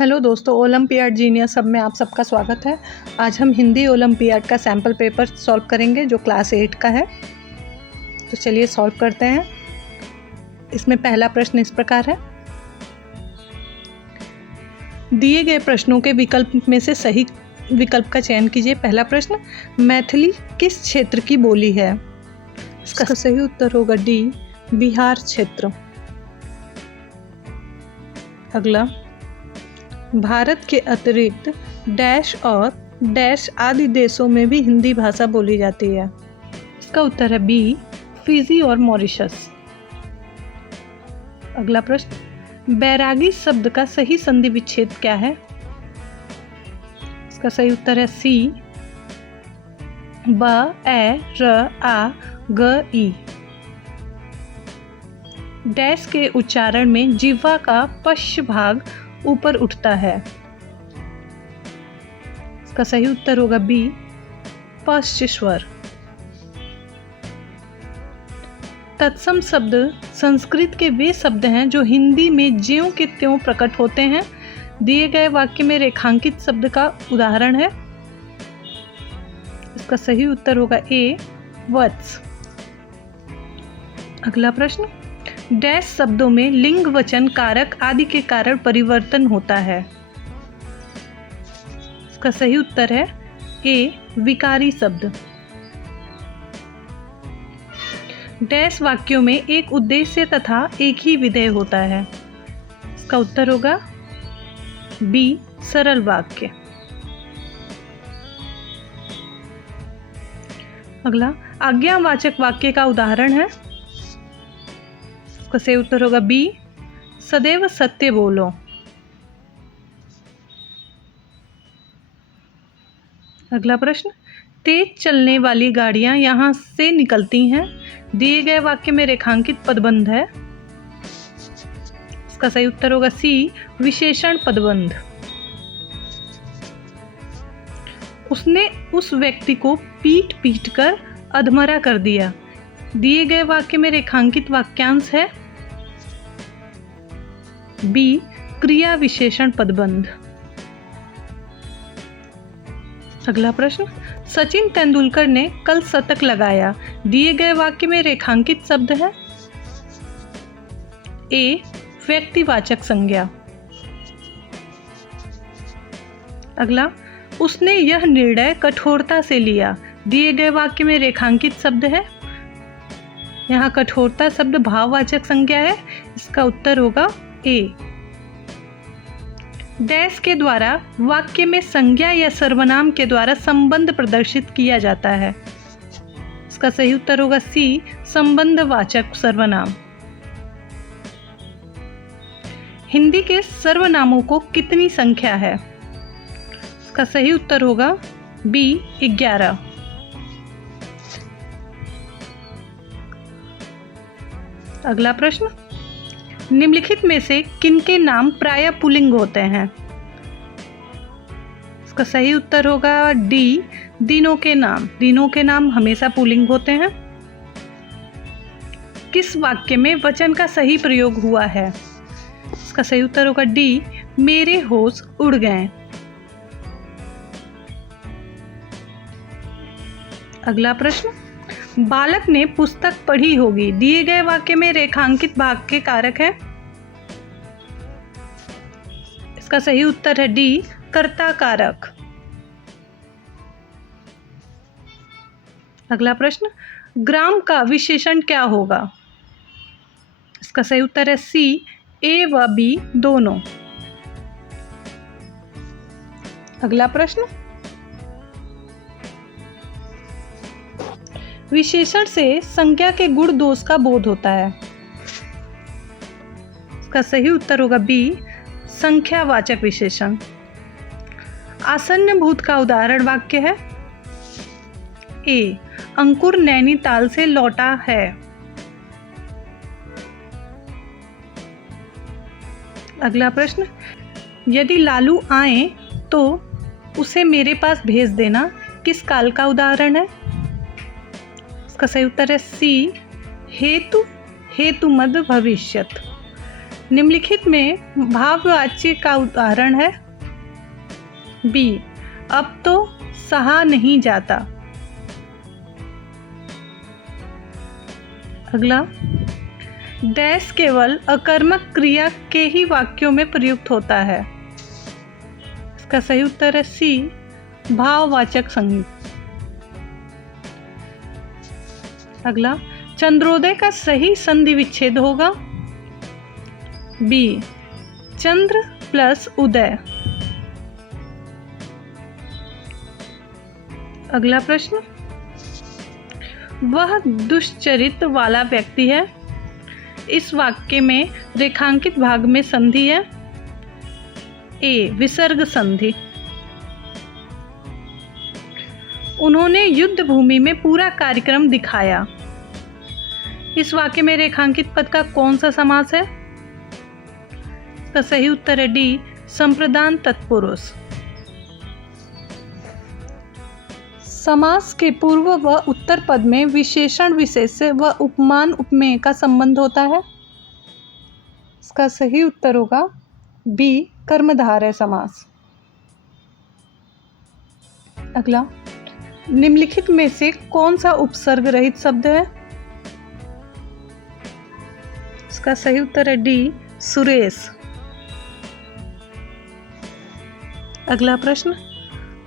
Hello दोस्तों, olympiad genius सब में आप सबका स्वागत है। आज हम हिंदी ओलंपियाड का सैम्पल पेपर सॉल्व करेंगे जो क्लास 8 का है। तो चलिए सॉल्व करते हैं। इसमें पहला प्रश्न इस प्रकार है, दिए गए प्रश्नों के विकल्प में से सही विकल्प का चयन कीजिए। पहला प्रश्न, मैथिली किस क्षेत्र की बोली है? इसका सही उत्तर होगा डी, बिहार क्षेत्र। अगला, भारत के अतिरिक्त डैश और डैश आदि देशों में भी हिंदी भाषा बोली जाती है। इसका उत्तर है बी, फिजी और मॉरिशस। अगला प्रश्न, बैरागी शब्द का सही संधि विच्छेद क्या है? इसका सही उत्तर है सी, ब, ए, र, आ, ग, ई। डैश के उच्चारण में जिह्वा का पश्च भाग ऊपर उठता है। इसका सही उत्तर होगा बी, पश्च स्वर। तत्सम शब्द संस्कृत के वे शब्द हैं जो हिंदी में ज्यों के त्यों प्रकट होते हैं। दिए गए वाक्य में रेखांकित शब्द का उदाहरण है। इसका सही उत्तर होगा ए, वत्स। अगला प्रश्न, डैश शब्दों में लिंग, वचन, कारक आदि के कारण परिवर्तन होता है। इसका सही उत्तर है ए, विकारी शब्द। डैश वाक्यों में एक उद्देश्य तथा एक ही विधेय होता है। इसका उत्तर होगा बी, सरल वाक्य। अगला, आज्ञावाचक वाक्य का उदाहरण है। इसका सही उत्तर होगा बी, सदैव सत्य बोलो। अगला प्रश्न, तेज चलने वाली गाड़ियां यहां से निकलती हैं। दिए गए वाक्य में रेखांकित पदबंध है। इसका सही उत्तर होगा सी, विशेषण पदबंध। उसने उस व्यक्ति को पीट पीट कर अधमरा कर दिया। दिए गए वाक्य में रेखांकित वाक्यांश है बी, क्रिया विशेषण पदबंध। अगला प्रश्न, सचिन तेंदुलकर ने कल शतक लगाया। दिए गए वाक्य में रेखांकित शब्द है ए, व्यक्तिवाचक संज्ञा। अगला, उसने यह निर्णय कठोरता से लिया। दिए गए वाक्य में रेखांकित शब्द है, यहाँ कठोरता शब्द भाववाचक संज्ञा है। इसका उत्तर होगा ए। डैश के द्वारा वाक्य में संज्ञा या सर्वनाम के द्वारा संबंध प्रदर्शित किया जाता है। इसका सही उत्तर होगा सी, संबंधवाचक सर्वनाम। हिंदी के सर्वनामों को कितनी संख्या है? इसका सही उत्तर होगा बी, 11। अगला प्रश्न, निम्नलिखित में से किनके नाम प्रायः पुल्लिंग होते हैं? इसका सही उत्तर होगा डी, दिनों के नाम। दिनों के नाम हमेशा पुल्लिंग होते हैं। किस वाक्य में वचन का सही प्रयोग हुआ है? इसका सही उत्तर होगा डी, मेरे होश उड़ गए। अगला प्रश्न, बालक ने पुस्तक पढ़ी होगी। दिए गए वाक्य में रेखांकित भाग के कारक है। इसका सही उत्तर है डी, कर्ता कारक। अगला प्रश्न, ग्राम का विशेषण क्या होगा? इसका सही उत्तर है सी, ए व बी दोनों। अगला प्रश्न, विशेषण से संज्ञा के गुण दोष का बोध होता है। इसका सही उत्तर होगा बी, संख्यावाचक विशेषण। आसन्न भूत का उदाहरण वाक्य है ए, अंकुर नैनीताल से लौटा है। अगला प्रश्न, यदि लालू आए तो उसे मेरे पास भेज देना किस काल का उदाहरण है? इसका सही उत्तर है सी, हेतु हेतु मद भविष्यत। निम्नलिखित में भाववाच्य का उदाहरण है। बी, अब तो सहा नहीं जाता। अगला, डैश केवल अकर्मक क्रिया के ही वाक्यों में प्रयुक्त होता है। इसका सही उत्तर है सी, भाववाचक संज्ञा। अगला, चंद्रोदय का सही संधि विच्छेद होगा। बी, चंद्र प्लस उदय। अगला प्रश्न, वह दुष्चरित्र वाला व्यक्ति है। इस वाक्य में रेखांकित भाग में संधि है। ए, विसर्ग संधि। उन्होंने युद्ध भूमि में पूरा कार्यक्रम दिखाया। इस वाक्य में रेखांकित पद का कौन सा समास है? इसका सही उत्तर है डी, संप्रदान तत्पुरुष। समास के पूर्व व उत्तर पद में विशेषण विशेष्य व उपमान उपमेय का संबंध होता है। इसका सही उत्तर होगा बी, कर्मधारय समास। अगला, निम्नलिखित में से कौन सा उपसर्ग रहित शब्द है? इसका सही उत्तर है डी, सुरेश। अगला प्रश्न,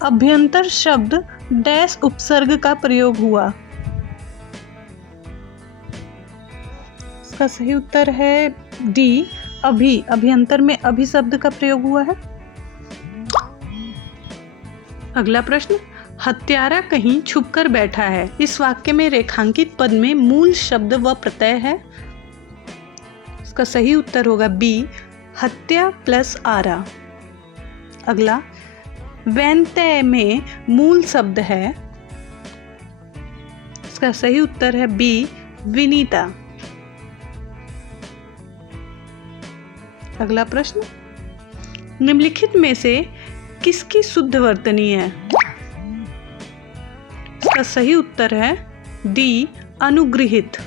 अभ्यंतर शब्द डैश उपसर्ग का प्रयोग हुआ। इसका सही उत्तर है डी, अभी। अभ्यंतर में अभी शब्द का प्रयोग हुआ है। अगला प्रश्न, हत्यारा कहीं छुपकर बैठा है। इस वाक्य में रेखांकित पद में मूल शब्द व प्रत्यय है। इसका सही उत्तर होगा बी, हत्या प्लस आरा। अगला, वैंतय में मूल शब्द है। इसका सही उत्तर है बी, विनीता। अगला प्रश्न, निम्नलिखित में से किसकी शुद्ध वर्तनी है? इसका सही उत्तर है डी, अनुगृहित।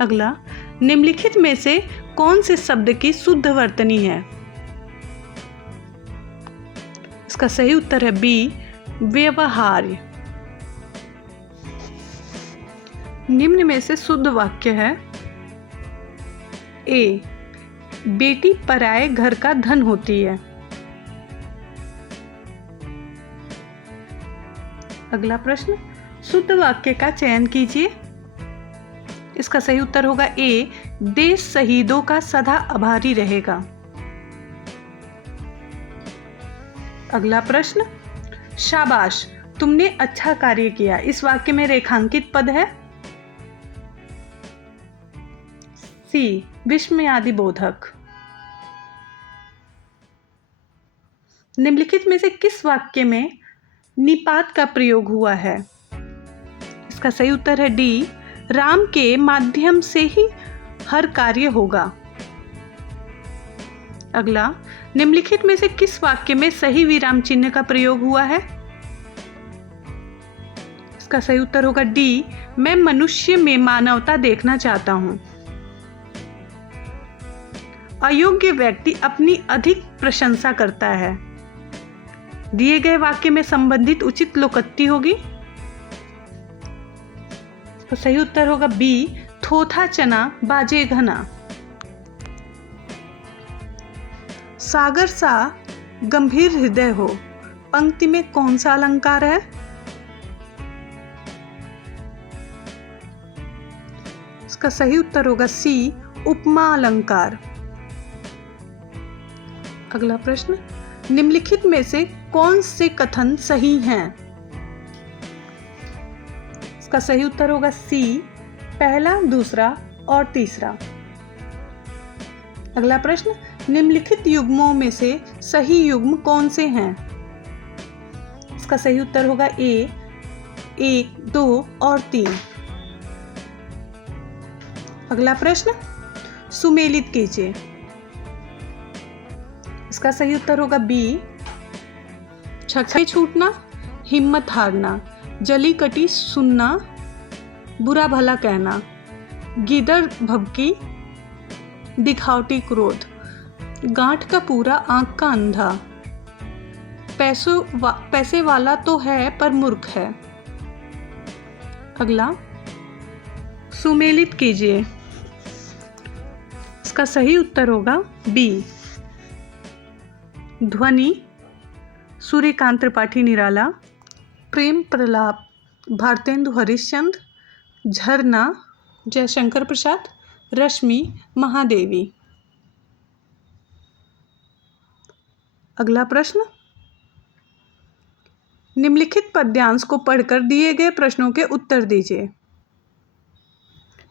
अगला, निम्नलिखित में से कौन से शब्द की शुद्ध वर्तनी है? इसका सही उत्तर है बी, व्यवहार्य। निम्न में से शुद्ध वाक्य है। ए, बेटी पराये घर का धन होती है। अगला प्रश्न, शुद्ध वाक्य का चयन कीजिए। इसका सही उत्तर होगा ए, देश शहीदों का सदा आभारी रहेगा। अगला प्रश्न, शाबाश, तुमने अच्छा कार्य किया। इस वाक्य में रेखांकित पद है। सी, विस्मयादि बोधक। निम्नलिखित में से किस वाक्य में निपात का प्रयोग हुआ है? इसका सही उत्तर है डी, राम के माध्यम से ही हर कार्य होगा। अगला, निम्नलिखित में से किस वाक्य में सही विराम चिन्ह का प्रयोग हुआ है? इसका सही उत्तर होगा डी, मैं मनुष्य में मानवता देखना चाहता हूं। अयोग्य व्यक्ति अपनी अधिक प्रशंसा करता है। दिए गए वाक्य में संबंधित उचित लोकोक्ति होगी। तो सही उत्तर होगा बी, थोथा चना बाजे घना। सागर सा गंभीर हृदय हो, पंक्ति में कौन सा अलंकार है? इसका सही उत्तर होगा सी, उपमा अलंकार। अगला प्रश्न, निम्नलिखित में से कौन से कथन सही हैं? इसका सही उत्तर होगा सी, पहला, दूसरा और तीसरा। अगला प्रश्न, निम्नलिखित युग्मों में से सही युग्म कौन से हैं? इसका सही उत्तर होगा ए, 1, 2 और 3। अगला प्रश्न, सुमेलित कीजिए। इसका सही उत्तर होगा बी, छक्के छूटना, हिम्मत हारना, जली कटी सुनना, बुरा भला कहना। गीदड़ भभकी, दिखावटी क्रोध, गांठ का पूरा आंख का अंधा, पैसे वाला तो है पर मूर्ख है। अगला, सुमेलित कीजिए। इसका सही उत्तर होगा बी। ध्वनि सूर्यकांत त्रिपाठी निराला, प्रेम प्रलाप भारतेंदु हरिश्चंद्र, झरना जयशंकर प्रसाद, रश्मि महादेवी। अगला प्रश्न, निम्नलिखित पद्यांश को पढ़कर दिए गए प्रश्नों के उत्तर दीजिए।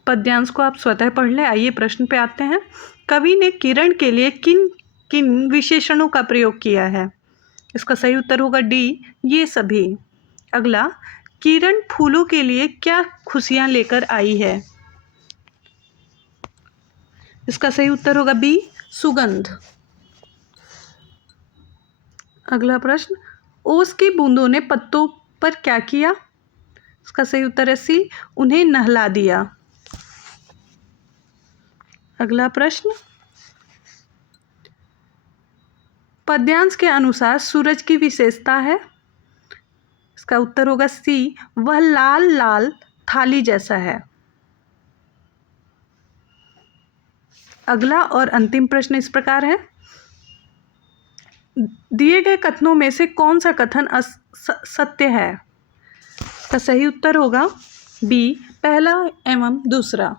पद्यांश को आप स्वतः पढ़ लें। आइए प्रश्न पे आते हैं। कवि ने किरण के लिए किन किन विशेषणों का प्रयोग किया है? इसका सही उत्तर होगा डी, ये सभी। अगला, किरण फूलों के लिए क्या खुशियां लेकर आई है? इसका सही उत्तर होगा बी, सुगंध। अगला प्रश्न, ओस की बूंदों ने पत्तों पर क्या किया? इसका सही उत्तर है सी, उन्हें नहला दिया। अगला प्रश्न, पद्यांश के अनुसार सूरज की विशेषता है? इसका उत्तर होगा सी, वह लाल लाल थाली जैसा है। अगला और अंतिम प्रश्न इस प्रकार है, दिए गए कथनों में से कौन सा कथन सत्य है? इसका सही उत्तर होगा बी, पहला एवं दूसरा।